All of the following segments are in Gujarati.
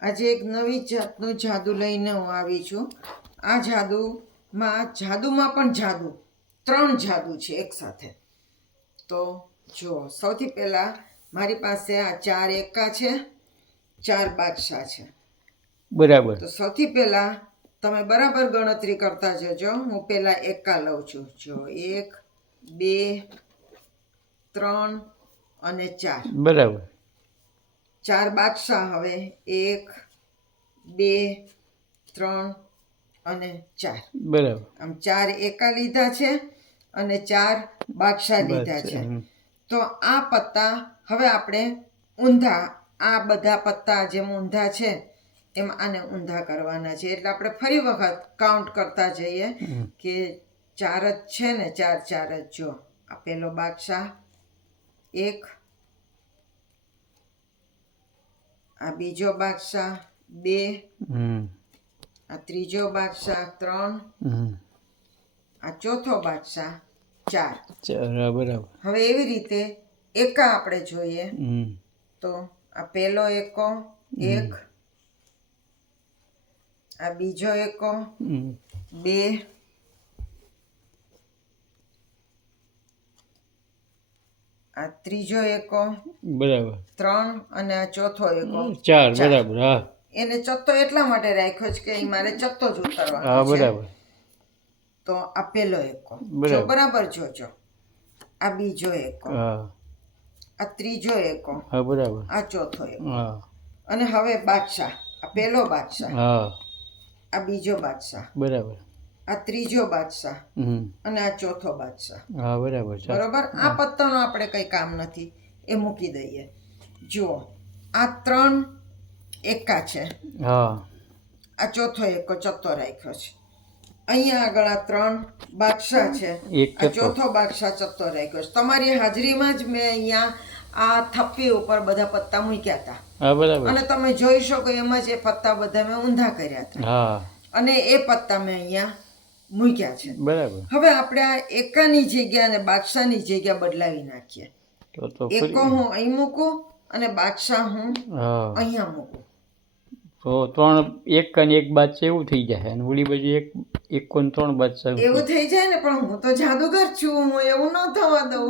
આજે એક નવી જાતનું જાદુ લઈને હું આવી છું. આ જાદુમાં જાદુમાં પણ જાદુ ત્રણ જાદુ છે એક સાથે. તો જો સૌથી પહેલાં મારી પાસે આ ચાર એકા છે ચાર બાદશાહ છે. બરાબર. તો સૌથી પહેલાં તમે બરાબર ગણતરી કરતા જજો. હું પહેલાં એકા લઉં છું. જો એક બે ત્રણ અને ચાર. બરાબર. ચાર બાદશાહ હવે. એક બે ત્રણ અને ચાર. બરાબર. આમ ચાર એકા લીધા છે અને ચાર બાદશાહ લીધા છે. તો આ પત્તા હવે આપણે ઊંધા આ બધા પત્તા જેમ ઊંધા છે એમ આને ઊંધા કરવાના છે. એટલે આપણે ફરી વખત કાઉન્ટ કરતા જઈએ કે ચાર જ છે ને? ચાર ચાર જ જો. આ પહેલો બાદશાહ એક આ બીજો બાદશાહ બે. આ ત્રીજો બાદશાહ ત્રણ હમ. આ ચોથો બાદશાહ ચાર બરાબર હવે એવી રીતે એકા આપણે જોઈએ હમ. તો આ પહેલો એકો એક આ બીજો એકો હમ. બે આ ત્રીજો એકો બરાબર. ત્રણ અને આ ચોથો એકો. ચાર બરાબર હા. એને ચત્તો એટલા માટે રાખ્યો છે કે મારે ચત્તો જ ઉતારવાનો હા બરાબર. તો આ પેલો એકો. બરાબર. જોજો આ બીજો એકો. હા. આ ત્રીજો એકો. હા બરાબર. આ ચોથો એકો. હા. અને હવે બાદશાહ. આ પેલો બાદશાહ. હા. આ બીજો બાદશાહ. બરાબર. આ ત્રીજો બાદશાહ અને આ ચોથો બાદશાહ. હા બરાબર છે. બરોબર? આ પત્તાનો આપણે કંઈ કામ નથી. એ મૂકી દઈએ. જુઓ આ ત્રણ એકા છે. હા. આ ચોથો એકો ચત્તો રાખ્યો છે. અહીંયા આગળ આ ત્રણ બાદશાહ છે. આ ચોથો બાદશાહ ચત્તો રાખ્યો છે. તમારી હાજરીમાં જ મેં અહીંયા આ થપ્પી ઉપર બધા પત્તા મૂક્યા હતા. અને તમે જોઈ શકો એમાં જ એ પત્તા બધા મેં ઊંધા કર્યા હતા. અને એ પત્તા મેં અહીંયા મૂક્યા છે. બરાબર. હવે આપણે આ એકાની જગ્યા અને બાદશાહની જગ્યા બદલાવી નાખીએ. એકો હું અહીં મૂકું અને બાદશાહ હું અહીંયા મૂકું. તો ત્રણ એક અને એક બાદશાહ એવું થઈ જાય અને ઓલી બાજુ એક એક કોણ ત્રણ બાદશાહ એવું થઈ જાય ને પણ હું તો જાદુગર છું હું એવું ન થવા દઉં.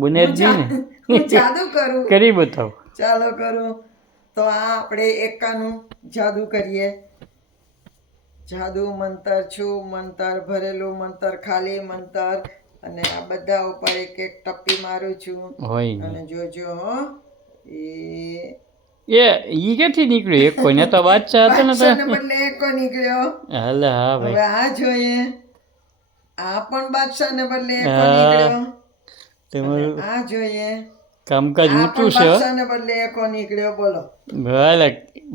બને જ ને. હું જાદુ કરું. કરી બતાવ. ચાલો કરું. તો આ આપણે એકાનું જાદુ કરીએ. જાદુ મંતર છું મંતર ભરેલું મંતર ખાલી મંતર. અને આ બધા ઉપર એક એક ટપ્પી મારું છું. અને જોજો એ ઈ કેથી નીકળ્યો? એક કોઈને તો બાદશાહ હતો ને બદલે એકો નીકળ્યો. હાલે હા ભાઈ. હવે આ જોઈએ. આ પણ બાદશાહ ને બદલે એકો. નીકળ્યો. આ જોઈએ. કામકાજ ઊંચું છે બાદશાહને બદલે એકો નીકળ્યો બોલો. ભલે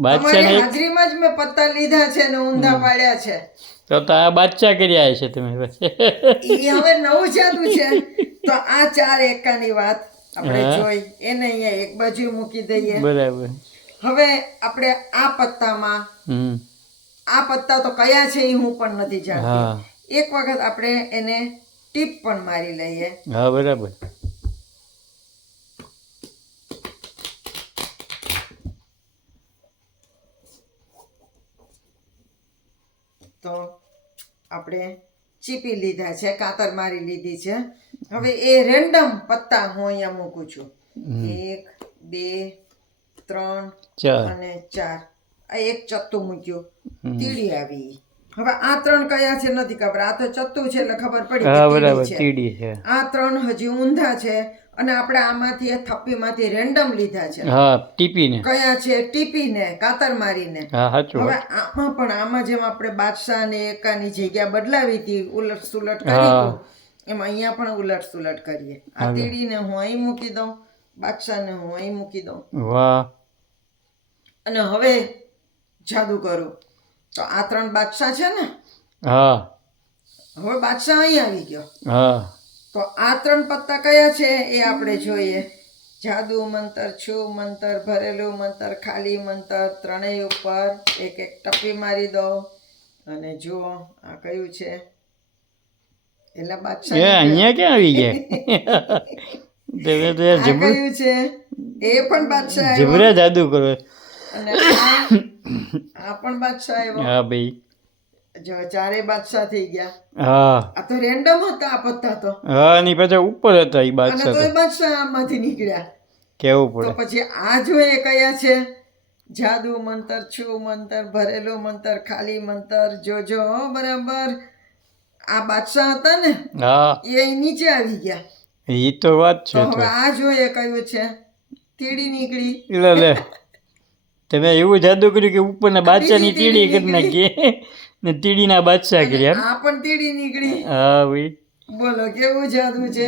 બાદશાહને હાજરીમાં જ મેં પત્તા લીધા છે ને ઊંધા પાડ્યા છે. તો તો આ બાદશાહ કરી આવ્યા છે તમે એ હવે નવું જાદુ છે. તો આ ચાર એકાની વાત આપણે જોઈ. એને અહીંયા એક બાજુ મૂકી દઈએ. બરાબર. હવે આપણે આ પત્તામાં આ પત્તા તો કયા છે એ હું પણ નથી જાણતી. એક વખત આપણે એને ટીપ પણ મારી લઈએ. હા બરાબર. તો આપણે ચીપી લીધા છે કાતર મારી લીધી છે. હવે એ રેન્ડમ પત્તા હું અહીંયા મૂકું છું. એક બે ત્રણ અને ચાર. આ એક ચત્તુ મૂક્યું. તીડી આવી. હવે આ ત્રણ કયા છે નથી ખબર. આ તો ચત્તુ છે એટલે ખબર પડી આ ત્રણ હજી ઊંધા છે. અને આપણે આમાંથી એ થપ્પીમાંથી રેન્ડમ લીધા છે. હા ટીપીને. કયા છે? ટીપીને કાતર મારીને. હા સાચું હવે આમાં પણ આમાં જેમ આપણે બાદશાહ અને એકાની જગ્યા બદલાવી હતી ઉલટ સુલટ કરી એમાં અહીંયા પણ ઉલટ સુલટ કરીએ. આ તીડીને હું અહીં મૂકી દઉં બાદશાહને હું અહીં મૂકી દઉં. વાહ. અને હવે જાદુ કરું. તો આ ત્રણ બાદશાહ છે ને? હા. હવે બાદશાહ અહીં આવી ગયો. હા. તો આ ત્રણ પત્તા કયા છે એ આપણે જોઈએ. જાદુ મંતર છું મંતર ભરેલું મંતર ખાલી મંતર ત્રણેય ઉપર એક એક ટપ્પી મારી દો. અને જુઓ આ કયું છે? એટલે બાદશાહ અહીંયા ક્યાં આવી ગયા? કયું છે? એ પણ બાદશાહ. જબરા જાદુ કરો. અને આ પણ બાદશાહ આવ્યો. હા ભાઈ. ચારે બાદશાહ થઈ ગયા. હા. આ તો રેન્ડમ હતા આ પત્તા તો. હા એની પાછા ઉપર હતા એ બાદશાહ તો તો. એ બાદશાહ આમાંથી નીકળ્યા. કેવું તો પછી આ જોઈએ કયા છે? જાદુ મંતર છું મંતર ભરેલું મંતર ખાલી મંતર જોજો બરાબર. આ બાદશાહ હતા ને હા. એ નીચે આવી ગયા. એ તો વાત છે તો આ જોઈએ કયું છે? તીડી નીકળી. લે લે. તમે એવું જાદુ કર્યું કે ઉપરના બાદશાહની તીડી કરી નાખી. ને તીડીના બાદશાહ કર્યા આ પણ તીડી નીકળી. હા ભાઈ બોલો કેવું જાદુ છે?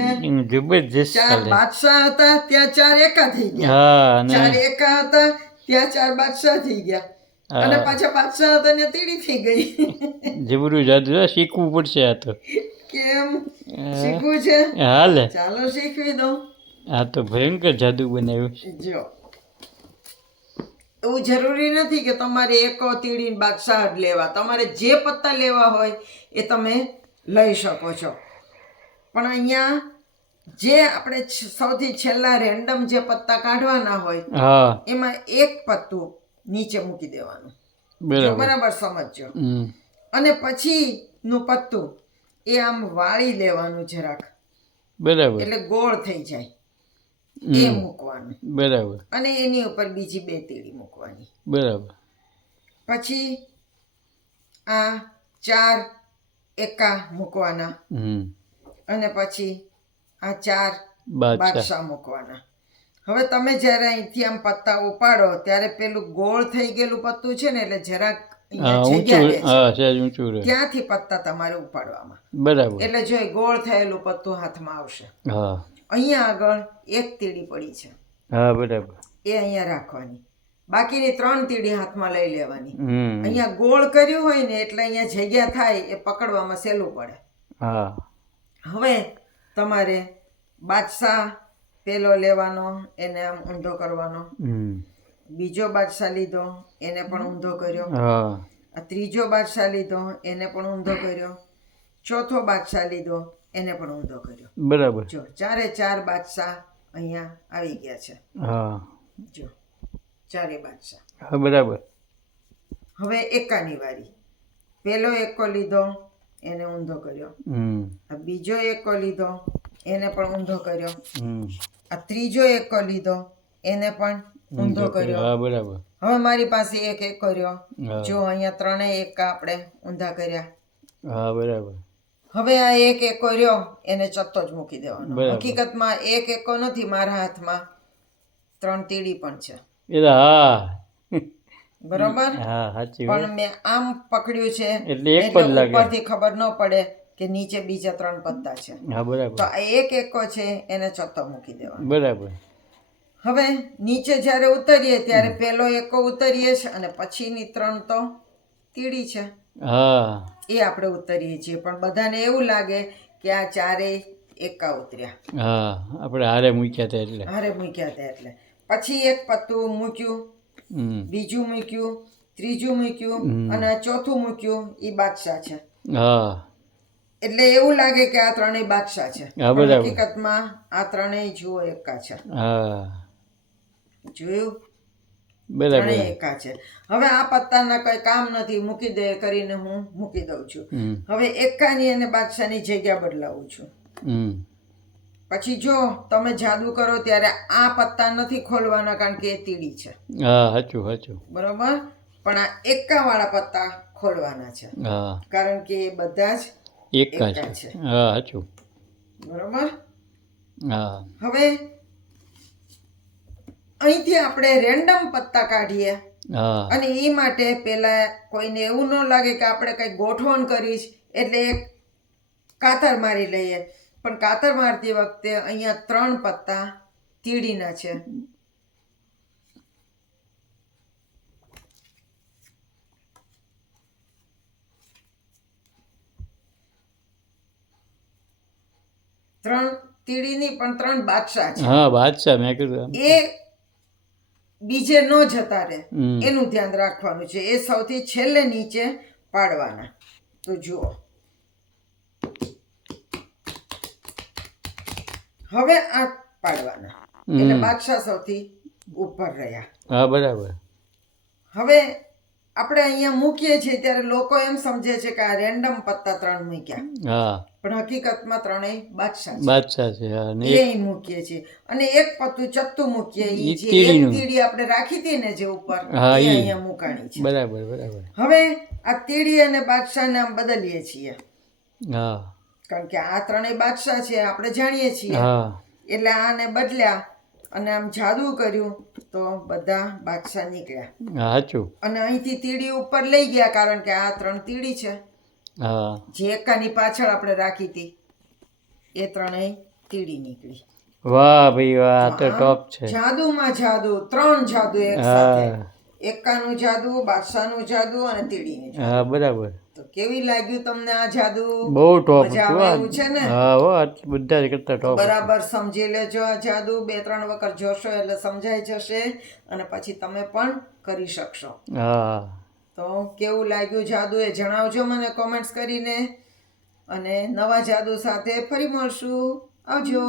જબરજસ્ત ચાર બાદશાહ હતા ત્યાં ચાર એકા થઈ ગયા. હા અને ચાર એકા હતા ત્યાં ચાર બાદશાહ થઈ ગયા. અને પાછા બાદશાહ હતા ને તીડી થઈ ગઈ. જબરું જાદુ છે શીખવું પડશે આ તો. કેમ? શીખવું છે? હાલે. ચાલો શીખવી દઉં. આ તો ભયંકર જાદુ બનાવ્યું જો. એવું જરૂરી નથી કે તમારે એક તીડી ને બાદશાહ લેવા. તમારે જે પત્તા લેવા હોય એ તમે લઈ શકો છો. પણ અહીંયા જે આપણે સૌથી છેલ્લા રેન્ડમ જે પત્તા કાઢવાના હોય એમાં એક પત્તું નીચે મૂકી દેવાનું. બરાબર. સમજજો. અને પછીનું પત્તું એ આમ વાળી લેવાનું જરાક. બરાબર. એટલે ગોળ થઈ જાય. એ મૂકવાનું. બરાબર. અને એની ઉપર બીજી બે તીડી મૂકવાની. બરાબર. પછી આ ચાર એકા મૂકવાના. અને પછી આ ચાર બાદશાહ. મૂકવાના. હવે તમે જ્યારે અહીંથી આમ પત્તા ઉપાડો ત્યારે પેલું ગોળ થઈ ગયેલું પત્તું છે ને એટલે જરાક ત્યાંથી પત્તા તમારે ઉપાડવામાં. બરાબર. એટલે જો ગોળ થયેલું પત્તું હાથમાં આવશે. હા. અહીંયા આગળ એક તીડી પડી છે. હા બરાબર. એ અહીંયા રાખવાની. બાકીની ત્રણ તીડી હાથમાં લઈ લેવાની. અહીંયા ગોળ કર્યું હોય ને એટલે અહીંયા જગ્યા થાય એ પકડવામાં સહેલું પડે. હા. હવે તમારે બાદશાહ પેલો લેવાનો એને આમ ઊંધો કરવાનો. બીજો બાદશાહ લીધો એને પણ ઊંધો કર્યો. ત્રીજો બાદશાહ લીધો એને પણ ઊંધો કર્યો. ચોથો બાદશાહ લીધો એને પણ ઊંધો કર્યો. બરાબર. જો ચારે ચાર બાદશાહ અહીંયા આવી ગયા છે. હા. જો ચારે બાદશાહ. હા બરાબર. હવે એકાની વારી. પેલો એકો લીધો એને ઊંધો કર્યો. આ બીજો એકો લીધો એને પણ ઊંધો કર્યો. હમ. આ ત્રીજો એકો લીધો એને પણ ઊંધો કર્યો. હા બરાબર. હવે મારી પાસે એક એકો કર્યો જો અહીંયા ત્રણેય એકા આપણે ઊંધા કર્યા. હા બરાબર. હવે આ એક એકો રહ્યો એને ચત્તો જ મૂકી દેવાનો. હકીકતમાં એક એકો નથી મારા હાથમાં ત્રણ તીડી પણ છે. બરોબર? પણ મેં આમ પકડ્યું છે એટલે ઉપરથી ખબર ન પડે કે નીચે બીજા ત્રણ પત્તા છે. બરાબર. તો આ એક એકો છે એને ચત્તો મૂકી દેવાનો. બરાબર. હવે નીચે જ્યારે ઉતરીએ ત્યારે પેલો એકો ઉતરીએ છે અને પછીની ત્રણ તો તીડી છે. હા. એ આપણે ઉતરીએ છીએ. પણ બધાને એવું લાગે કે આ ચારે એકા ઉતર્યા. હા આપણે હારે મૂક્યા હતા એટલે. હારે મૂક્યા હતા એટલે. પછી એક પત્તું મૂક્યું બીજું મૂક્યું ત્રીજું મૂક્યું અને ચોથું મૂક્યું. એ બાદશાહ છે. હા. એટલે એવું લાગે કે આ ત્રણેય બાદશાહ છે. હકીકતમાં આ ત્રણેય જુઓ એકા છે. હા. જોયું? બરાબર. એકા છે. હવે આ પત્તાના કઈ કામ નથી મૂકી દે કરીને હું મૂકી દઉં છું. હવે એકાની અને બાદશાહની જગ્યા બદલાવું છું. પછી જો તમે જાદુ કરો ત્યારે આ પત્તા નથી ખોલવાના કારણ કે એ તીડી છે. હા સાચું સાચું. બરોબર? પણ આ એકા વાળા પત્તા ખોલવાના છે. કારણ કે એ બધા જ એકા છે. હા સાચું. બરોબર? હા. હવે અહીંથી આપણે રેન્ડમ પત્તા કાઢીએ. અને એ માટે પેલા કોઈને એવું ન લાગે કે આપણે કંઈ ગોઠવણ કરીશ એટલે એક કાતર મારી લઈએ. પણ કાતર મારતી વખતે અહીંયા ત્રણ પત્તા તીડીના છે. ત્રણ તીડીની પણ ત્રણ બાદશાહ છે. હા બાદશાહ મેં કીધું એ બીજે ન જતા રહે. એનું ધ્યાન રાખવાનું છે. એ સૌથી છેલ્લે નીચે પાડવાના. તો જુઓ. હવે આ પાડવાના. એટલે. બાદશાહ સૌથી ઉપર રહ્યા. હા બરાબર. હવે આપણે અહીંયા મૂકીએ છીએ ત્યારે લોકો એમ સમજે છે કે આ રેન્ડમ પત્તા ત્રણ મૂક્યા. હા. પણ હકીકતમાં ત્રણેય બાદશાહ બાદશાહ છે અને એ મૂકીએ છીએ. અને એક પત્તું ચત્તું મૂકીએ ઈ જે એક તીડી આપણે રાખી હતી ને જે ઉપર એ અહીંયા મૂકાણી છે. બરાબર બરાબર. હવે આ તીડી અને બાદશાહને આમ બદલીએ છીએ. હા. કારણ કે આ ત્રણેય બાદશાહ છે આપણે જાણીએ છીએ. એટલે આને બદલ્યા અને આમ જાદુ કર્યું તો બધા બાદશાહ નીકળ્યા. સાચું અને અહીંથી તીડી ઉપર લઈ ગયા કારણ કે આ ત્રણ તીડી છે. જે એકાની પાછળ આપણે રાખી હતી એ ત્રણેય તીડી નીકળી. વાહ ભાઈ વાહ તો ટોપ છે. જાદુમાં જાદુ ત્રણ જાદુ એક સાથે. એકાનું જાદુ બાદશાહનું જાદુ અને તીડીનું જાદુ. હા બરાબર. તો કેવી લાગ્યું તમને આ જાદુ? બહુ ટોપ. એવું છે ને? હા હો બધા કરતા ટોપ બરાબર સમજી લેજો આ જાદુ. બે ત્રણ વખત જોશો એટલે સમજાઈ જશે અને પછી તમે પણ કરી શકશો. હા. તો કેવું લાગ્યું જાદુ એ જણાવજો મને કોમેન્ટ્સ કરીને. અને નવા જાદુ સાથે ફરી મળશું. આવજો.